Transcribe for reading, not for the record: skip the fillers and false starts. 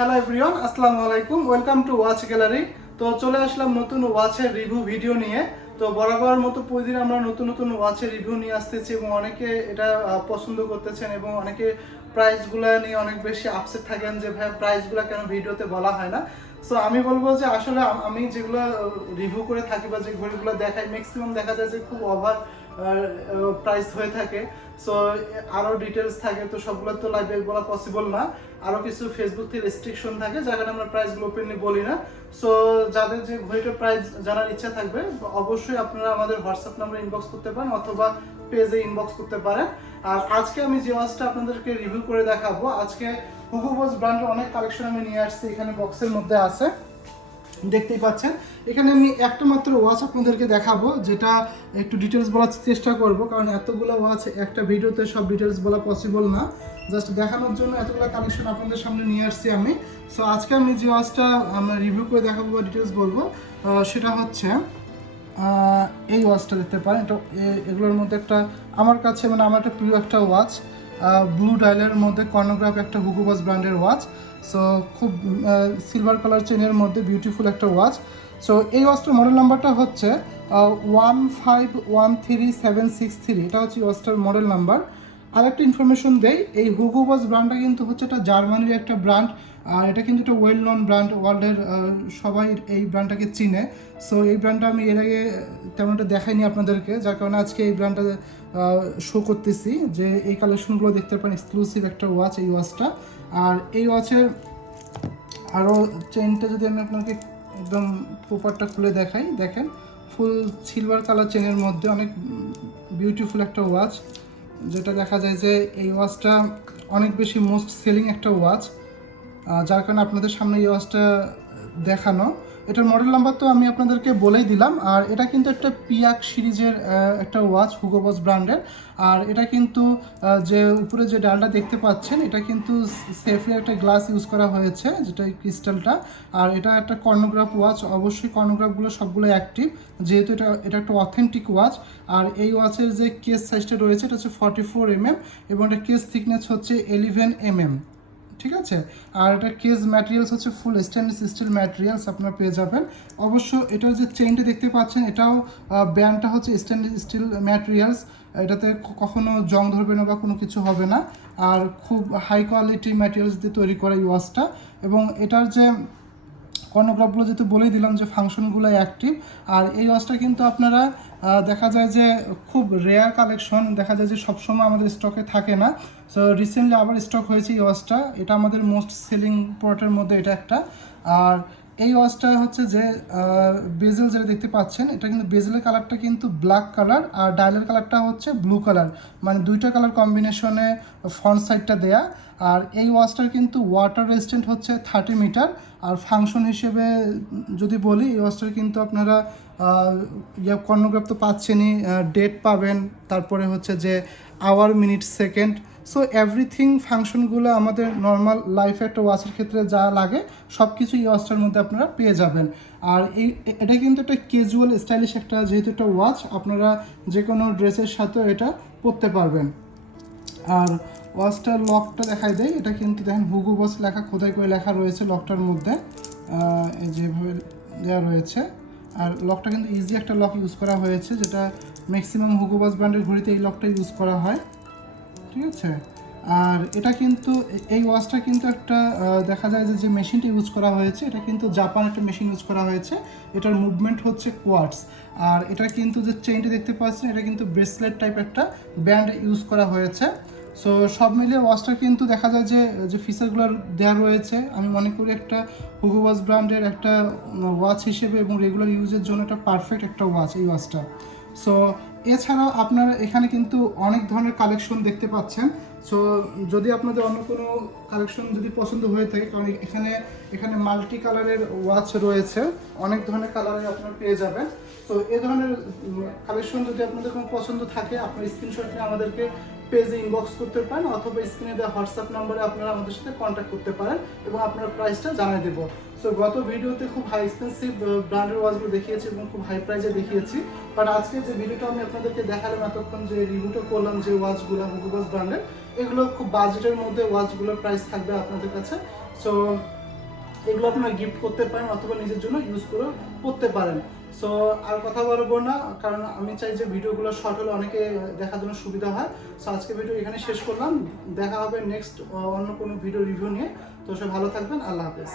Hello everyone, আসসালামু আলাইকুম। Welcome to watch gallery. তো চলে আসলাম নতুন ওয়াচের রিভিউ ভিডিও নিয়ে। তো বরাবর মতো প্রতিদিন আমরা নতুন নতুন ওয়াচের রিভিউ নিয়ে আসতেছি এবং অনেকে এটা পছন্দ করতেছেন এবং অনেকে প্রাইসগুলো নিয়ে অনেক বেশি আপসেট থাকেন যে ভাই প্রাইসগুলো কেন ভিডিওতে বলা হয় না। সো আমি বলবো যে আসলে আমি যেগুলো রিভিউ করে থাকি বা যে ঘড়িগুলো দেখাই ম্যাক্সিমাম দেখা যায় যে খুব ওভার প্রাইস হয়ে থাকে। সো আরও ডিটেলস থাকে, তো সবগুলো তো লাইভে বলা পসিবল না। আরও কিছু ফেসবুক থেকে রেস্ট্রিকশন থাকে যার কারণে আমরা প্রাইসগুলো ওপেনলি বলি না। সো যাদের যে ঘড়িটার প্রাইস জানার ইচ্ছা থাকবে অবশ্যই আপনারা আমাদের হোয়াটসঅ্যাপ নাম্বারে ইনবক্স করতে পারেন অথবা পেজে ইনবক্স করতে পারেন। আর আজকে আমি যে ওয়াচটা আপনাদেরকে রিভিউ করে দেখাবো, আজকে হুগো বস ব্র্যান্ডের অনেক কালেকশন আমি নিয়ে আসছি। এখানে বক্সের মধ্যে আছে, দেখতেই পাচ্ছেন। এখানে আমি একটা মাত্র ওয়াচ আপনাদেরকে দেখাবো, যেটা একটু ডিটেলস বলার চেষ্টা করব, কারণ এতগুলো ওয়াচ একটা ভিডিওতে সব ডিটেলস বলা পসিবল না। জাস্ট দেখানোর জন্য এতগুলো কালেকশন আপনাদের সামনে নিয়ে আসছি আমি। সো আজকে আমি যে ওয়াচটা আমরা রিভিউ করে দেখাবো বা ডিটেলস বলবো সেটা হচ্ছে এই ওয়াচটা দেখতে পারেন। এটা এগুলোর মধ্যে একটা আমার কাছে আমার একটা প্রিয় একটা ওয়াচ, ব্লু ডায়ালের মধ্যে কর্নোগ্রাফ একটা হুগো বস ব্র্যান্ডের ওয়াচ। সো খুব সিলভার কালার চেনের মধ্যে বিউটিফুল একটা ওয়াচ। সো এই ওয়াচটার মডেল নাম্বারটা হচ্ছে 1513763। এটা হচ্ছে ওয়াচটার মডেল নাম্বার। আর একটা ইনফরমেশন দেই, এই হুগো বস ব্র্যান্ডটা কিন্তু হচ্ছে এটা জার্মানির একটা ব্র্যান্ড, আর এটা কিন্তু একটা ওয়েল নন ব্র্যান্ড, ওয়ার্ল্ডের সবাই এই ব্র্যান্ডটাকে চিনে। সো এই ব্র্যান্ডটা আমি এর আগে তেমন একটা দেখাইনি আপনাদেরকে, যার কারণে আজকে এই ব্র্যান্ডটা শো করতেছি যে এই কালেকশনগুলো দেখতে পারেন। এক্সক্লুসিভ একটা ওয়াচ এই ওয়াচটা। আর এই ওয়াচের আরও চেনটা যদি আমি আপনাকে একদম প্রপারটা খুলে দেখাই, দেখেন ফুল সিলভার কালার চেনের মধ্যে অনেক বিউটিফুল একটা ওয়াচ, যেটা দেখা যায় যে এই ওয়াচটা অনেক বেশি মোস্ট সেলিং একটা ওয়াচ, যার কারণে আপনাদের সামনে এই ওয়াচটা দেখানো। এটার মডেল নাম্বার তো আমি আপনাদেরকে বলেই দিলাম। আর এটা কিন্তু একটা পিয়াক সিরিজের একটা ওয়াচ হুগো বস ব্র্যান্ডের। আর এটা কিন্তু যে উপরে যে ডালটা দেখতে পাচ্ছেন, এটা কিন্তু সেফলি একটা গ্লাস ইউজ করা হয়েছে, যেটা ক্রিস্টালটা। আর এটা একটা কর্নোগ্রাফ ওয়াচ, অবশ্যই কর্নোগ্রাফগুলো সবগুলো অ্যাক্টিভ, যেহেতু এটা একটা অথেন্টিক ওয়াচ। আর এই ওয়াচের যে কেস সাইজটা রয়েছে এটা হচ্ছে 44 mm এবং এটা কেস থিকনেস হচ্ছে 11 mm, ঠিক আছে। আর এটা কেস ম্যাটেরিয়ালস হচ্ছে ফুল স্টেনলেস স্টিল ম্যাটেরিয়ালস আপনারা পেয়ে যাবেন। অবশ্য এটার যে চেইনটা দেখতে পাচ্ছেন, এটাও ব্যান্ডটা হচ্ছে স্টেনলেস স্টিল ম্যাটেরিয়ালস। এটাতে কখনো জং ধরবে না বা কোনো কিছু হবে না। আর খুব হাই কোয়ালিটি ম্যাটেরিয়ালস দিয়ে তৈরি করা এই ওয়াচটা। এবং এটার যে কর্নোগ্রাফগুলো যেহেতু বলেই দিলাম যে ফাংশনগুলো অ্যাক্টিভ। আর এই ওয়াচটা কিন্তু আপনারা দেখা যায় যে খুব রেয়ার কালেকশন, দেখা যায় যে সবসময় আমাদের স্টকে থাকে না। সো রিসেন্টলি আবার স্টক হয়েছে এই ওয়াচটা, এটা আমাদের মোস্ট সেলিং প্রোডাক্টের মধ্যে এটা একটা। আর এই ওয়াচটা হচ্ছে যে বেজেল যেটা দেখতে পাচ্ছেন, এটা কিন্তু বেজেলের কালারটা কিন্তু ব্ল্যাক কালার আর ডায়ালের কালারটা হচ্ছে ব্লু কালার, মানে দুইটা কালার কম্বিনেশনে ফ্রন্ট সাইডটা দেয়া। আর এই ওয়াচটার কিন্তু ওয়াটার রেজিস্ট্যান্ট হচ্ছে 30 মিটার। আর ফাংশন হিসেবে যদি বলি, এই ওয়াচটার কিন্তু আপনারা কর্নোগ্রাফ তো পাচ্ছেনই, ডেট পাবেন, তারপরে হচ্ছে যে hour, minute, second. So everything ফাংশনগুলো আমাদের নর্মাল লাইফে একটা ওয়াচের ক্ষেত্রে যা লাগে সব কিছু এই ওয়াচটার মধ্যে আপনারা পেয়ে যাবেন। আর এটা কিন্তু একটা ক্যাজুয়াল স্টাইলিশ একটা, যেহেতু একটা ওয়াচ, আপনারা যে কোনো ড্রেসের সাথেও এটা পরতে পারবেন। আর ওয়াচটার লকটা দেখাই দেয়, এটা কিন্তু দেখেন হুগো বস লেখা খোদাই করে লেখা রয়েছে লকটার মধ্যে, যেভাবে দেওয়া রয়েছে। আর লকটা কিন্তু ইজি একটা লক ইউজ করা হয়েছে, যেটা ম্যাক্সিমাম হুগো বস ব্র্যান্ডের ঘড়িতে এই লকটা ইউজ করা হয়, ঠিক আছে। আর এটা কিন্তু এই ওয়াচটা কিন্তু একটা দেখা যায় যে মেশিনটা ইউজ করা হয়েছে, এটা কিন্তু জাপান একটা মেশিন ইউজ করা হয়েছে। এটার মুভমেন্ট হচ্ছে কোয়ার্টস। আর এটা কিন্তু যে চেইনটা দেখতে পাচ্ছেন, এটা কিন্তু ব্রেসলেট টাইপ একটা ব্যান্ড ইউজ করা হয়েছে। সো সব মিলিয়ে ওয়াচটা কিন্তু দেখা যায় যে ফিচারগুলো দেওয়া রয়েছে, আমি মনে করি একটা হুগো বস ব্র্যান্ডের একটা ওয়াচ হিসেবে এবং রেগুলার ইউজের জন্য একটা পারফেক্ট একটা ওয়াচ এই ওয়াচটা। সো এছাড়াও আপনারা এখানে কিন্তু অনেক ধরনের কালেকশন দেখতে পাচ্ছেন। সো যদি আপনাদের অন্য কোনো কালেকশন যদি পছন্দ হয়ে থাকে, কারণ এখানে মাল্টি কালারের ওয়াচ রয়েছে, অনেক ধরনের কালারে আপনারা পেয়ে যাবেন। তো এই ধরনের কালেকশন যদি আপনাদের কোনো পছন্দ থাকে, আপনার স্ক্রিনশট নিয়ে আমাদেরকে পেজে ইনবক্স করতে পারেন অথবা স্ক্রিনে দেওয়া হোয়াটসঅ্যাপ নাম্বারে আপনারা আমাদের সাথে কন্ট্যাক্ট করতে পারেন এবং আপনার প্রাইসটা জানিয়ে দেবো। সো গত ভিডিওতে খুব হাই এক্সপেন্সিভ ব্র্যান্ডের ওয়াচগুলো দেখিয়েছি এবং খুব হাই প্রাইসে দেখিয়েছি, বাট আজকে যে ভিডিওটা আমি আপনাদেরকে দেখালাম এতক্ষণ, যে রিভিউটা করলাম যে ওয়াচগুলো হুগো বস ব্র্যান্ডের, এগুলো খুব বাজেটের মধ্যে ওয়াচগুলোর প্রাইস থাকবে আপনাদের কাছে। সো এগুলো আপনারা গিফট করতে পারেন অথবা নিজের জন্য ইউজ করে করতে পারেন। সো আর কথা বলবো না, কারণ আমি চাই যে ভিডিওগুলো শর্ট হলে অনেকে দেখার জন্য সুবিধা হয়। সো আজকে ভিডিও এখানে শেষ করলাম, দেখা হবে নেক্সট অন্য কোনো ভিডিও রিভিউ নিয়ে। তো সবাই ভালো থাকবেন, আল্লাহ হাফেজ।